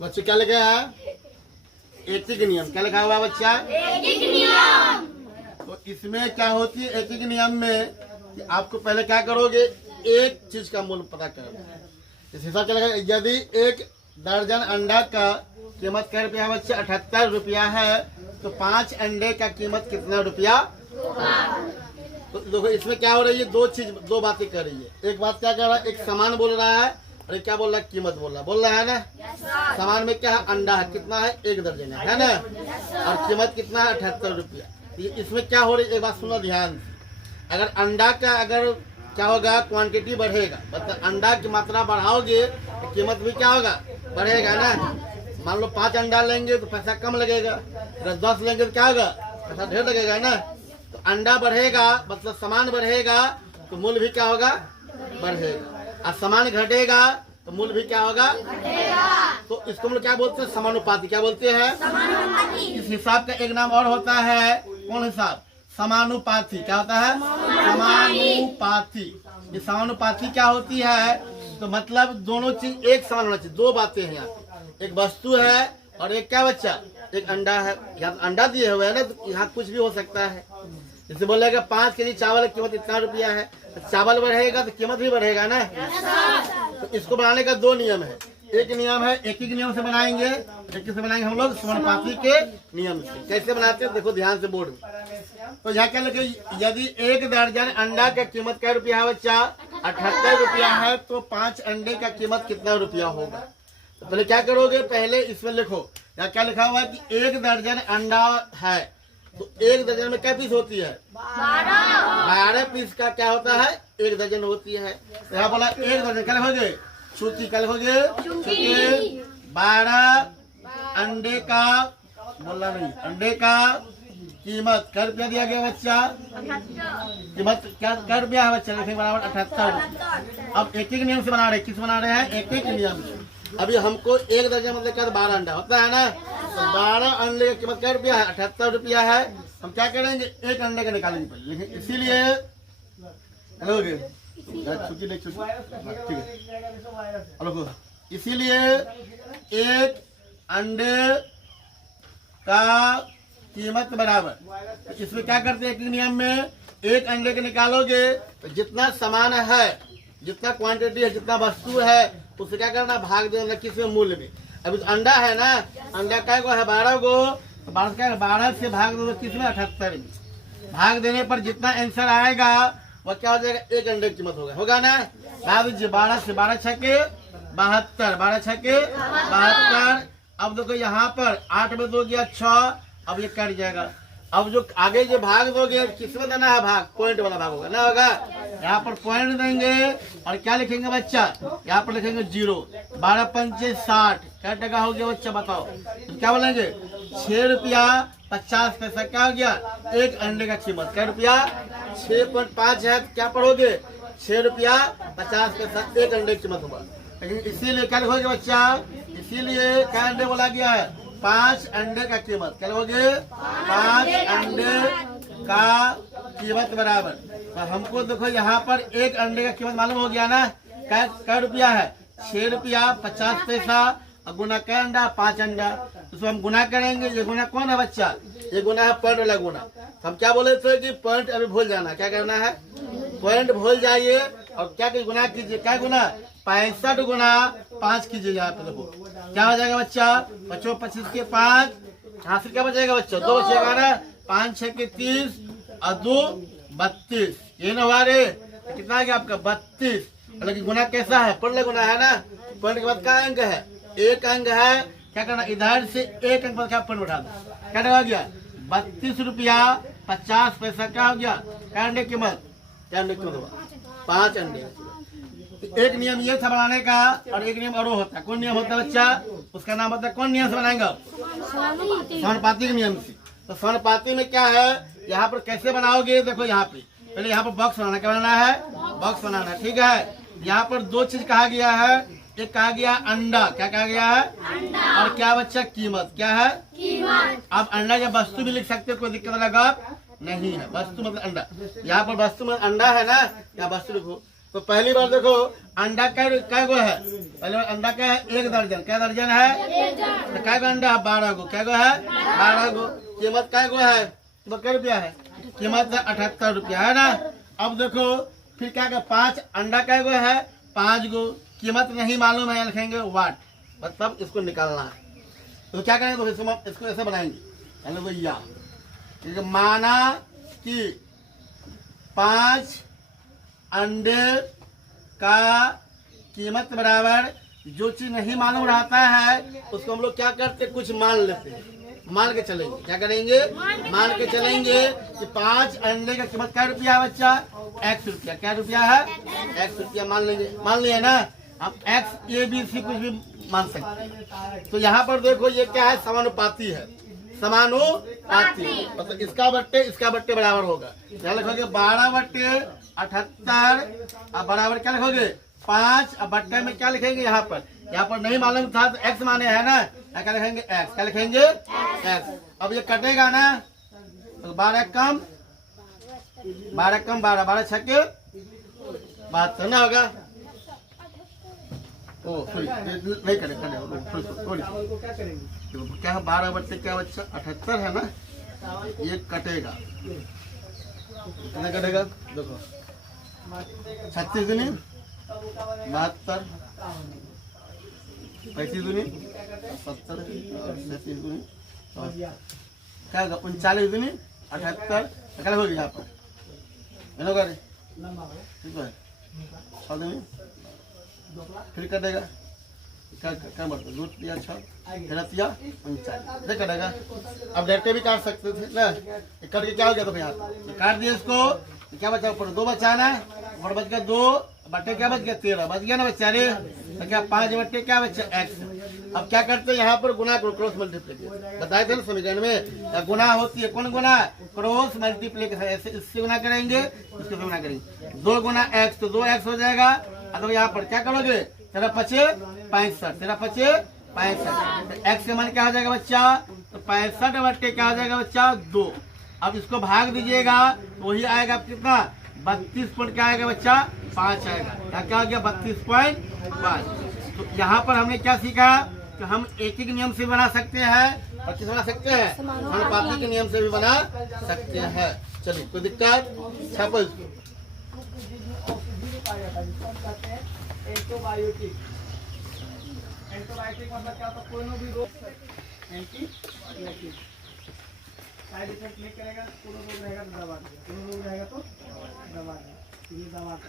बच्चे क्या लिखा है? एथिक नियम। क्या लिखा हुआ बच्चा? एथिक नियम। तो इसमें क्या होती है एथिक नियम में कि आपको पहले क्या करोगे, एक चीज का मूल्य पता करोगे। इस हिसाब से लगा, यदि 1 दर्जन अंडा का कीमत क्या रुपया बच्चा? 78 रुपया है, तो 5 अंडे का कीमत कितना रुपया? तो देखो इसमें क्या हो रही है, दो बातें कर रही है। एक बात क्या कर रहा है, एक सामान बोल रहा है और एक क्या बोल रहा है, कीमत बोल रहा है ना। सामान में क्या है, अंडा है, कितना है? 1 दर्जन है ना। और कीमत कितना है? 78 रुपया। इसमें क्या हो रही है, एक बात सुनो ध्यान से। अगर अंडा का अगर क्या होगा, क्वांटिटी बढ़ेगा, मतलब अंडा की मात्रा बढ़ाओगे तो कीमत भी क्या होगा, बढ़ेगा ना। मान लो 5 अंडा लेंगे तो पैसा कम लगेगा, अगर 10 लेंगे तो क्या होगा, पैसा ढेर लगेगा ना। तो अंडा बढ़ेगा मतलब सामान बढ़ेगा तो मूल्य भी क्या होगा, बढ़ेगा। और सामान घटेगा तो मूल्य भी क्या होगा, तो इसको हम लोग क्या बोलते हैं, समानुपाती। क्या बोलते हैं? इस हिसाब का एक नाम और होता है, कौन हिसाब? समानुपाती। क्या होता है? समानुपाती। ये समानुपाती क्या होती है, तो मतलब दोनों चीज एक समान होना चाहिए। दो बातें हैं यहाँ, एक वस्तु है और एक क्या बच्चा, एक अंडा है। यहाँ अंडा दिए हुए है ना, तो यहाँ कुछ भी हो सकता है। जैसे बोलेगा 5 केजी चावल की कीमत इतना रुपया है, तो चावल बढ़ेगा तो कीमत भी बढ़ेगा ना। तो इसको बनाने का 2 नियम है। एक नियम है एक ही नियम से बनाएंगे, एक से बनाएंगे हम लोग समानुपाती के नियम से। कैसे बनाते हैं देखो ध्यान से बोर्ड में। तो यहाँ क्या लगे, यदि 1 दर्जन अंडा का कीमत क्या रुपया है बच्चा? 78 रुपया है, तो 5 अंडे का कीमत कितना रुपया होगा? तो पहले क्या करोगे, पहले इसमें लिखो। यहाँ क्या लिखा हुआ है कि 1 दर्जन अंडा है, तो 1 दर्जन में क्या पीस होती है? 12 पीस का क्या होता है, 1 दर्जन होती है। तो यहाँ बोला 1 दर्जन क्या लिखोगे, चूती क्या लिखोगे, चूती। 12 अंडे का, बोलना नहीं, अंडे का कीमत क्या रुपया दिया गया बच्चा? कीमत क्या रुपया है बच्चा? लिखेंगे बराबर 78। अब एक एक नियम से बना रहे, किस बना रहे हैं? एक एक नियम से। अभी हमको 1 दर्जन मतलब क्या, 12 अंडा होता है ना। तो 12 अंडे की कीमत क्या रुपया है? 78 रुपया है। हम क्या करेंगे, 1 अंडे का निकालेंगे पहले, लेकिन इसीलिए इसीलिए 1 अंडे का कीमत बराबर, इसमें क्या करते हैं कि नियम में 1 अंडे के निकालोगे तो जितना सामान है, जितना क्वांटिटी है, जितना वस्तु है, उससे क्या करना, भाग देना किसमें, मूल्य में। अभी तो अंडा है ना, अंडा क्या को है, 12 को, तो 12 से भाग दो किसमें, 78 में। भाग देने पर जितना आंसर आएगा वह क्या हो जाएगा, 1 अंडे की कीमत होगा ना। भाग दीजिए 12 से, 12 छके 72, 12 छके 72। अब देखो यहाँ पर 8 में 2 गया 6, अब ये कट जाएगा। अब जो आगे जो भाग दोगे किसमें देना है, भाग पॉइंट वाला भाग होगा ना, होगा। यहाँ पर पॉइंट देंगे और क्या लिखेंगे बच्चा, यहाँ पर लिखेंगे 0। 12 पंचे 60, क्या टका हो गया बच्चा बताओ, तो क्या बोलेंगे, 6 रुपया 50 पैसा। क्या हो गया, 1 अंडे का कीमत क्या रुपया, 6.5 है। क्या पढ़ोगे, 6 रुपया 50 पैसा 1 अंडे की कीमत होगा। लेकिन इसीलिए क्या लिखोगे बच्चा, इसीलिए क्या अंडे बोला गया है, 5 अंडे का कीमत। क्या लिखोगे, 5 अंडे का कीमत बराबर। तो हमको देखो यहाँ पर 1 अंडे का कीमत मालूम हो गया ना, क्या रुपया है, 6 रुपया 50 पैसा। और गुना क्या अंडा, 5 अंडा। उसको हम गुना करेंगे। ये गुना कौन है बच्चा, ये गुना है पॉइंट वाला गुना। तो हम क्या बोले थे कि पॉइंट अभी भूल जाना, क्या करना है, पॉइंट भूल जाइए और क्या गुना कीजिए, क्या गुना, 65 गुना 5 कीजिए। यहाँ पे देखो क्या हो जाएगा बच्चा, 25 के 5, यहाँ से क्या बचेगा बच्चा, 2 बचेगा ना। 5 6 के 30 और 2 32, ये ना हुआ रे, तो कितना आ गया आपका 32। लेकिन गुना कैसा है, पढ़ ले गुना है ना। पॉइंट के बाद क्या अंक है, 1 अंक है। क्या करना, इधर से 1 अंक पर क्या पॉइंट उठा दो, क्या हो गया, 32 रुपया 50 पैसा। क्या हो गया, क्या अंडे कीमत, क्या अंडे कीमत होगा, 5 अंडे। एक नियम ये था बनाने का और एक नियम और होता है। कौन नियम होता है बच्चा, उसका नाम होता है, कौन नियम से बनाएंगे, समानुपाती के नियम से। तो समानुपाती में क्या है, यहाँ पर कैसे बनाओगे, देखो यहाँ पे पहले यहाँ पर बॉक्स बनाना, क्या बनाना है, बॉक्स बनाना है, ठीक है। यहाँ पर 2 चीज कहा गया है, एक कहा गया अंडा, क्या कहा गया है, और क्या बच्चा, कीमत, क्या है, कीमत। आप अंडा या वस्तु भी लिख सकते हो, कोई दिक्कत लगा नहीं है, वस्तु मतलब अंडा। यहाँ पर वस्तु में अंडा है ना, यहाँ वस्तु लिखो। तो पहली बार देखो अंडा कै गो है, पहली बार अंडा क्या है 1 दर्जन, क्या दर्जन है, तो कै गो अंडा है 12 गो, क्या गो है 12 गो। कीमत कै गो है, तो क्या रुपया है, कीमत 78 रुपया है ना। अब देखो फिर क्या 5 अंडा कै गो है 5 गो, कीमत नहीं मालूम है, लिखेंगे वाट, मतलब इसको निकालना है। तो क्या करेंगे, तो इसको ऐसे बनाएंगे, पहले तो या माना कि 5 अंडे का कीमत बराबर, जो चीज नहीं मालूम रहता है उसको हम लोग क्या करते, कुछ मान लेते हैं, मान के चलेंगे। क्या करेंगे, मान के चलेंगे कि 5 अंडे का कीमत क्या रुपया है बच्चा, x रुपया, क्या रुपया है x रुपया मान लेंगे, मान लिया ना। हम x a b c कुछ भी मान सकते हैं। तो यहाँ पर देखो ये क्या है, समानुपाती है, समानुपाती, मतलब इसका बट्टे बराबर होगा। क्या लिखोगे 12/78 अब बराबर क्या लिखोगे 5, अब बट्टे में क्या लिखेंगे, यहाँ पर नहीं मालूम था तो x माने है ना, क्या लिखेंगे x, क्या लिखेंगे x। अब ये कटेगा ना, तो 12 कम 12 12 छक्के 72 ना होगा। ओ सॉरी नहीं करे क्या है 12 बट्टे क्या बच्चा 78 है ना, ये कटेगा, कितना कटेगा देखो 36 दूनी 72, 35 दूनी 70, 37 दूनी क्या होगा 39 दूनी 78, क्या होगी यहाँ पर ठीक है 6 दूनी फिर कटेगा क्या बढ़ता 2 या 6 फिर 39 कटेगा। अब डायरेक्ट भी काट सकते थे ना, कट के क्या हो गया, तो यहाँ काट दिए इसको, क्या बचा ऊपर 2 बचा ना, और बच गया 2 बट्टे क्या बच गया 13 बच गया ना बच्चा रे, तो क्या 5 बट्टे क्या बच्चा x। अब क्या करते हैं यहाँ पर गुना क्रॉस मल्टीप्लिकेशन बताए थे ना समीकरण में, गुना होती है कौन गुना, क्रॉस मल्टीप्लिकेशन, ऐसे इससे गुना करेंगे इससे गुना करेंगे, 2 गुना x तो 2x हो जाएगा। अब यहाँ पर क्या करोगे 13 5 65, 13 5 65, x के मान क्या हो जाएगा बच्चा, तो 65 बट्टे क्या हो जाएगा बच्चा 2। अब इसको भाग दीजिएगा तो वही आएगा कितना 32 पॉइंट क्या आएगा बच्चा 5 आएगा, क्या हो गया 32.5। तो यहाँ पर हमने क्या सीखा कि हम एक नियम से बना सकते हैं, और किस बना सकते हैं, समानुपाती के नियम से भी बना सकते हैं। चलिए कोई दिक्कत, छापो इसको। एंटीबायोटिक मतलब क्या होता है, कोई भी रोग एंटीबायोटिक साइड इफेक्ट नहीं करेगा, कोई रोग रहेगा तो दवा देगा, कोई रोग रहेगा तो दवा देगा, ये दवा का